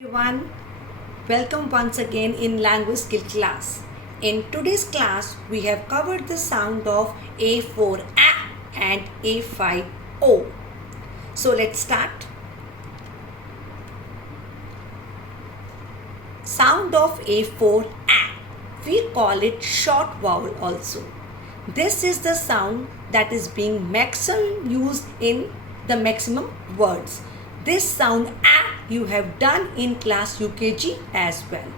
Everyone, welcome once again in language skill class. In today's class, we have covered the sound of A4 A and A5 O. So let's start. Sound of A4 A. We call it short vowel also. This is the sound that is being maximum used in the maximum words. This sound A you have done in class UKG as well.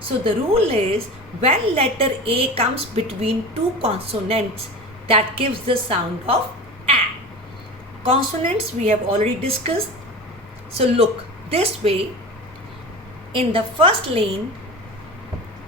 So the rule is when letter A comes between two consonants, that gives the sound of A. Consonants we have already discussed. So look this way. In the first lane,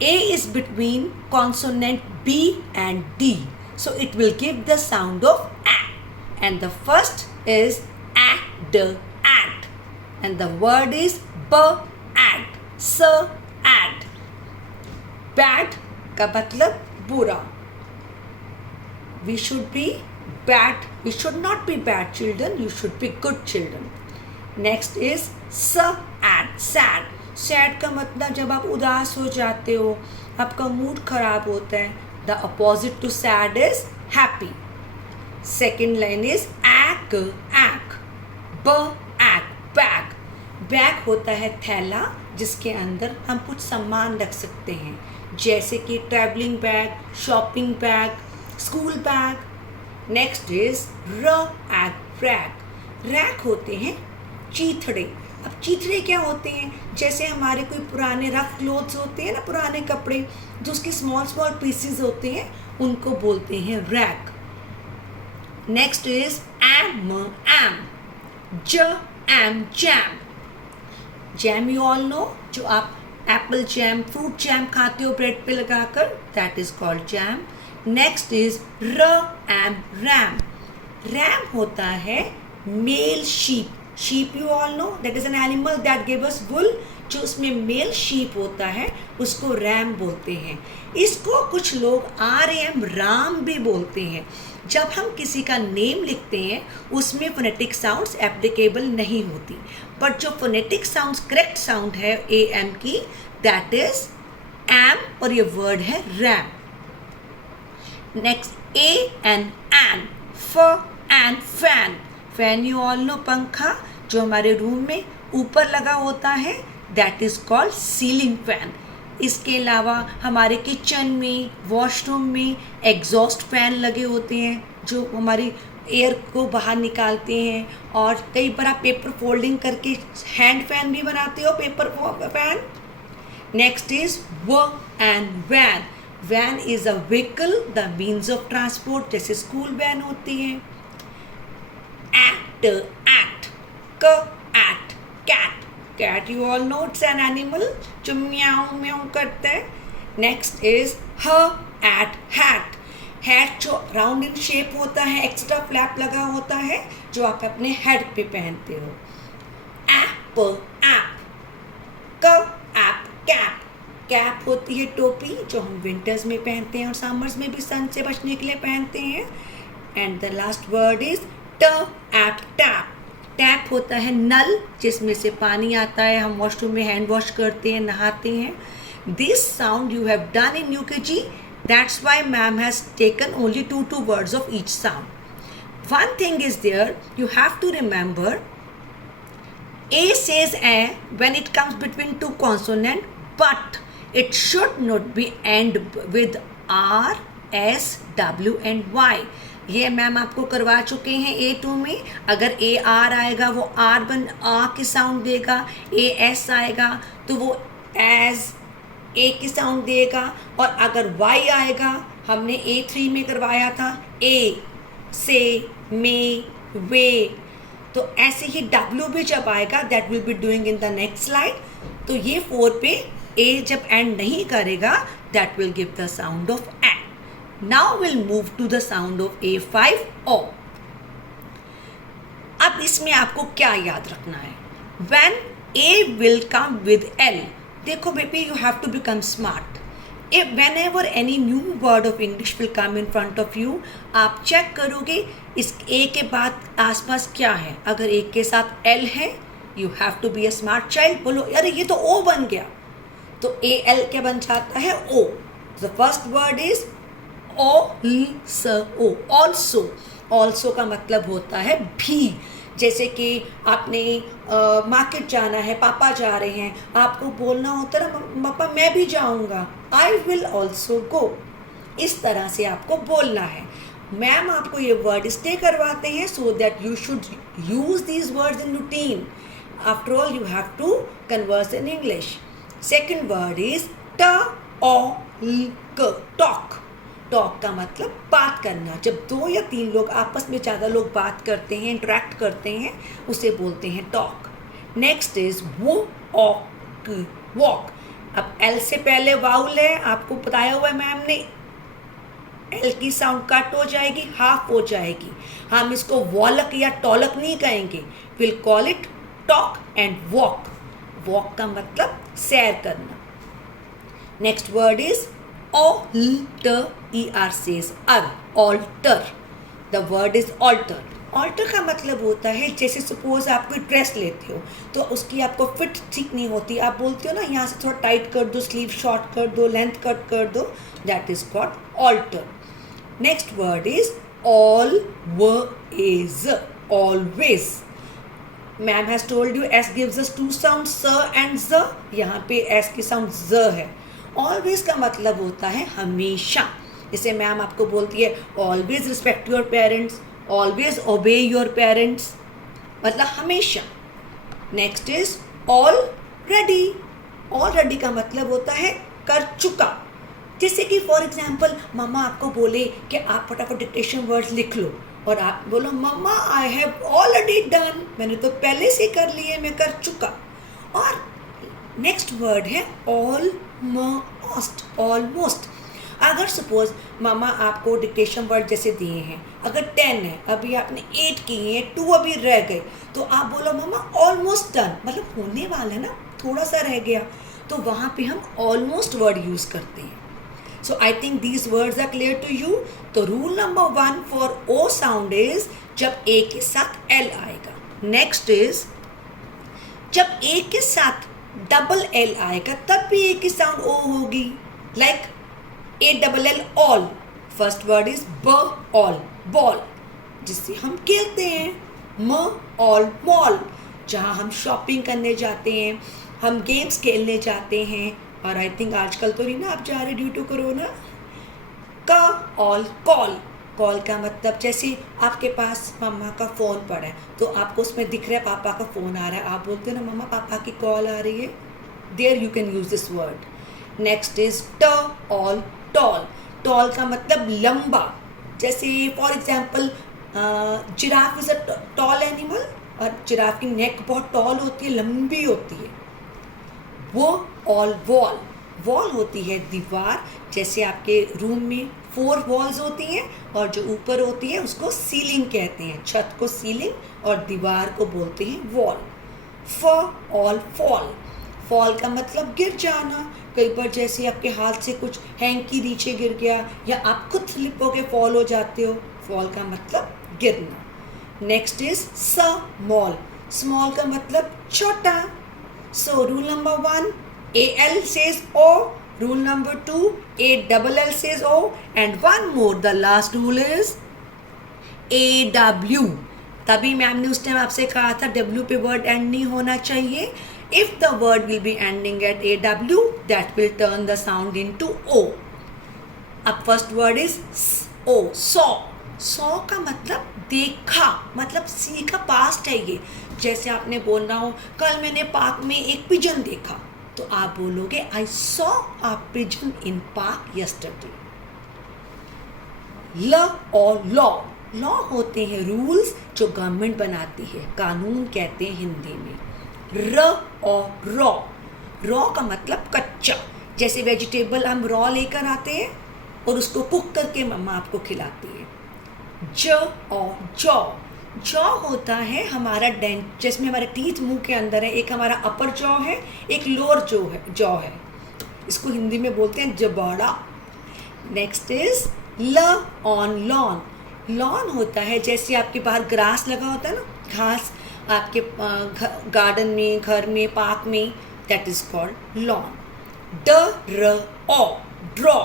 A is between consonant B and D. So it will give the sound of A. And the first is ad. And the word is bad, sad. Bad का मतलब बुरा. We should be bad. We should not be bad children. You should be good children. Next is sad. Sad का मतलब जब आप उदास हो जाते हो, आपका मूड खराब होता है. The opposite to sad is happy. Second line is ack. Bag. Bag होता है थैला जिसके अंदर हम कुछ सामान रख सकते हैं, जैसे कि travelling bag, shopping bag, school bag. Next is rack होते हैं चीथड़े. अब चीथड़े क्या होते हैं? जैसे हमारे कोई पुराने रफ क्लोथ्स होते हैं ना, पुराने कपड़े जो उसके स्मॉल पीसेस होते हैं, उनको बोलते हैं rack. Next is M jam. Jam you all know, जो आप एप्पल जैम, फ्रूट जैम खाते हो ब्रेड पे लगाकर, that is called jam. Next is ram. Ram होता है male sheep. Sheep you all know, that is an animal that give us wool. जो उसमें मेल शीप होता है उसको रैम बोलते हैं. इसको कुछ लोग राम भी बोलते हैं. जब हम किसी का नेम लिखते हैं उसमें फोनेटिक साउंड्स एप्लीकेबल नहीं होती, बट जो फोनेटिक साउंड्स करेक्ट साउंड है ए एम की, दैट इज एम, और ये वर्ड है ram. Next A N fan. Fan you all know, पंखा जो हमारे रूम में ऊपर लगा होता है, that is called ceiling fan. इसके अलावा हमारे किचन में, वॉशरूम में एग्जॉस्ट फैन लगे होते हैं जो हमारी एयर को बाहर निकालते हैं. और कई बार आप पेपर फोल्डिंग करके हैंड फैन भी बनाते हो, paper fan. Next is van. Van is a vehicle, the means of transport, जैसे स्कूल वैन होती है. Cat you all know, it's an animal जो म्याऊं म्याऊं करता है. नेक्स्ट इज हैट जो राउंड इन शेप होता है, एक्स्ट्रा फ्लैप लगा होता है जो आप अपने हेड पे पहनते हो. कैप होती है टोपी जो हम विंटर्स में पहनते हैं और समर्स में भी सन से बचने के लिए पहनते हैं. And the last word is tap होता है नल जिसमें से पानी आता है, हम वॉशरूम में हैंड वॉश करते हैं, नहाते हैं. This sound you have done in UKG, that's why ma'am has taken only two words of each sound. One thing is there, you have to remember, A says A when it comes between two consonant, but it should not be end with R, S, W and Y. ये ma'am आपको करवा चुके हैं A2 में. अगर AR आएगा वो R बन आ की साउंड देगा, AS आएगा तो वो एज ए की साउंड देगा, और अगर Y आएगा, हमने A3 में करवाया था ए से, में, वे, तो ऐसे ही W भी जब आएगा, that will be doing in the next slide. तो ये 4 पे A जब एंड नहीं करेगा, that will give the sound of A. Now we'll move to the sound of A5O. अब इसमें आपको क्या याद रखना है? When A will come with L. देखो baby, you have to become smart. If whenever any new word of English will come in front of you, आप check करोगे इस A के बाद आसपास क्या है. अगर A के साथ L है you have to be a smart child. बोलो अरे ये तो ओ बन गया, तो ए एल क्या बन जाता है, O. The first word is also, also. Also का मतलब होता है भी। जैसे कि आपने मार्केट जाना है, पापा जा रहे हैं, आपको बोलना होता है ना पापा मैं भी जाऊंगा, आई विल ऑल्सो गो। इस तरह से आपको बोलना है। मैम आपको ये वर्ड इसलिए करवाते हैं so that you should use these words in routine. After all you have to converse in English. Second word is talk. Talk का मतलब बात करना। जब 2 या 3 लोग आपस में ज़्यादा लोग बात करते हैं, इंटरेक्ट करते हैं, उसे बोलते हैं टॉक। Next is walk. अब एल से पहले वाउल है, आपको बताया हुआ है मैम ने, एल की साउंड कट हो जाएगी, हाफ हो जाएगी। हम इसको वॉलक या टॉलक नहीं कहेंगे, will call it talk and walk. Walk का मतलब सैर करना। Next word is alter, er says alter. The word is alter. Alter का मतलब होता है जैसे सपोज आप कोई ड्रेस लेते हो तो उसकी आपको फिट ठीक नहीं होती, आप बोलते हो ना यहाँ से थोड़ा टाइट कर दो, स्लीव शॉर्ट कर दो, लेंथ कट कर दो, that is called alter. Next word is always, always. Ma'am has told you S gives us 2 sound स एंड ज, यहाँ पे एस की साउंड ज है। ऑलवेज का मतलब होता है हमेशा। जैसे मैम आपको बोलती है always respect your parents, always ओबे योर पेरेंट्स, मतलब हमेशा। Next is already. ऑलरेडी का मतलब होता है कर चुका। जैसे कि फॉर एग्जाम्पल मम्मा आपको बोले कि आप फटाफट डिक्टेशन वर्ड्स लिख लो और आप बोलो मम्मा आई हैव ऑलरेडी डन, मैंने तो पहले से कर लिए, मैं कर चुका। और नेक्स्ट वर्ड है ऑलमोस्ट। अगर सपोज मामा आपको डिक्टेशन वर्ड जैसे दिए हैं, अगर 10 है, अभी आपने 8 किए हैं, 2 अभी रह गए, तो आप बोलो मामा ऑलमोस्ट डन, मतलब होने वाला है ना, थोड़ा सा रह गया, तो वहाँ पे हम ऑलमोस्ट वर्ड यूज़ करते हैं। So I think these words are clear to you. तो rule number 1 for O sound is जब ए के साथ एल आएगा। नेक्स्ट इज जब ए के साथ डबल एल आएगा तब भी ए की साउंड ओ होगी, like A double L all. First word is ब ऑल, बॉल जिससे हम खेलते हैं। म ऑल मॉल, जहाँ हम शॉपिंग करने जाते हैं, हम गेम्स खेलने जाते हैं। और आई थिंक आजकल तो नहीं ना आप जा रहे ड्यू टू कोरोना। क ऑल कॉल। कॉल का मतलब जैसे आपके पास मम्मा का फ़ोन पड़ा है तो आपको उसमें दिख रहा है पापा का फ़ोन आ रहा है, आप बोलते हो ना मम्मा पापा की कॉल आ रही है, there you can use this word. Next is ट ऑल टॉल। टॉल का मतलब लंबा। जैसे for example giraffe is a tall animal, और जिराफ की नेक बहुत टॉल होती है, लंबी होती है। वो ऑल वॉल। वॉल होती है दीवार, जैसे आपके रूम में 4 वॉल्स होती हैं और जो ऊपर होती है उसको सीलिंग कहते हैं, छत को सीलिंग और दीवार को बोलते हैं वॉल। फ ऑल फॉल। फॉल का मतलब गिर जाना। कई बार जैसे आपके हाथ से कुछ हैंकी नीचे गिर गया या आप खुद स्लिप होके फॉल हो जाते हो, फॉल का मतलब गिरना। Next is small. स्मॉल का मतलब छोटा। So rule number 1 AL says O, rule number 2 ALL says O, and one more, the last rule is AW. तभी मैम ने उस टाइम आपसे कहा था W पे वर्ड एंड नहीं होना चाहिए। If the word will be ending at AW, that will turn the sound into O. अब first word is O, saw. saw का मतलब देखा, मतलब सी का पास्ट है ये। जैसे आपने बोलना हो कल मैंने पार्क में एक पिजन देखा, तो आप बोलोगे I saw a pigeon in park yesterday. ल और लॉ। लॉ होते हैं रूल्स जो गवर्नमेंट बनाती है, कानून कहते हैं हिंदी में। र और रॉ। रॉ का मतलब कच्चा। जैसे वेजिटेबल हम रॉ लेकर आते हैं और उसको कुक करके मम्मा आपको खिलाती है। ज और जॉ। जॉ होता है हमारा डेंट, जिसमें हमारे टीथ मुंह के अंदर है। एक हमारा अपर जॉ है, एक लोअर जॉ है। इसको हिंदी में बोलते हैं जबाड़ा। नेक्स्ट इज ल ऑन लॉन। लॉन होता है जैसे आपके बाहर ग्रास लगा होता है ना, घास, आपके गार्डन में, घर में, पार्क में, that is called lawn. Draw.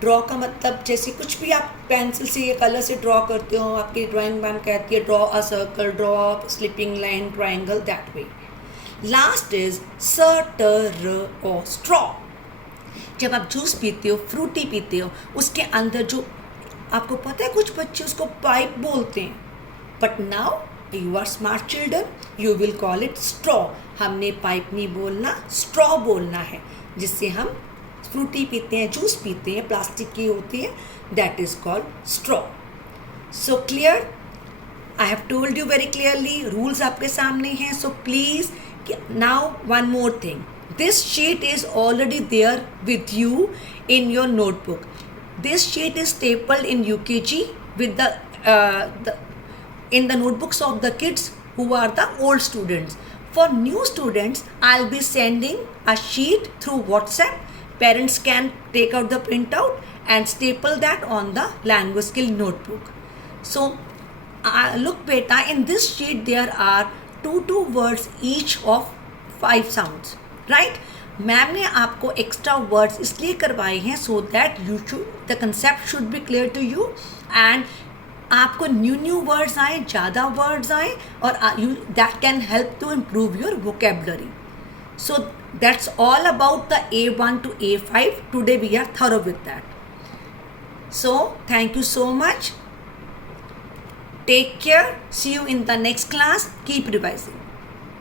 Draw का मतलब जैसे कुछ भी आप पेंसिल से या कलर से ड्रॉ करते हो, आपकी ड्राइंग मैम कहती है draw a circle, draw a sleeping line, triangle, that way. Last is straw. जब आप जूस पीते हो, फ्रूटी पीते हो, उसके अंदर जो आपको पता है कुछ बच्चे उसको पाइप बोलते हैं, but now you are smart children, you will call it straw. हमने पाइप नहीं बोलना, स्ट्रॉ बोलना है, जिससे हम फ्रूटी पीते हैं, जूस पीते हैं, प्लास्टिक की होती है, that is called straw. So clear? I have told you very clearly, rules आपके सामने हैं. So please now one more thing, this sheet is already there with you in your notebook. This sheet is stapled in UKG with the in the notebooks of the kids who are the old students. For new students, I'll be sending a sheet through WhatsApp. Parents can take out the printout and staple that on the language skill notebook. So look beta, in this sheet there are two words each of 5 sounds. Right. Ma'am ने आपको extra words इसलिए करवाए हैं so that you should the concept should be clear to you, and आपको new words आए, ज़्यादा words आए, और you that can help to improve your vocabulary. So that's all about the A1 to A5. Today we are through with that. So thank you so much. Take care. See you in the next class. Keep revising.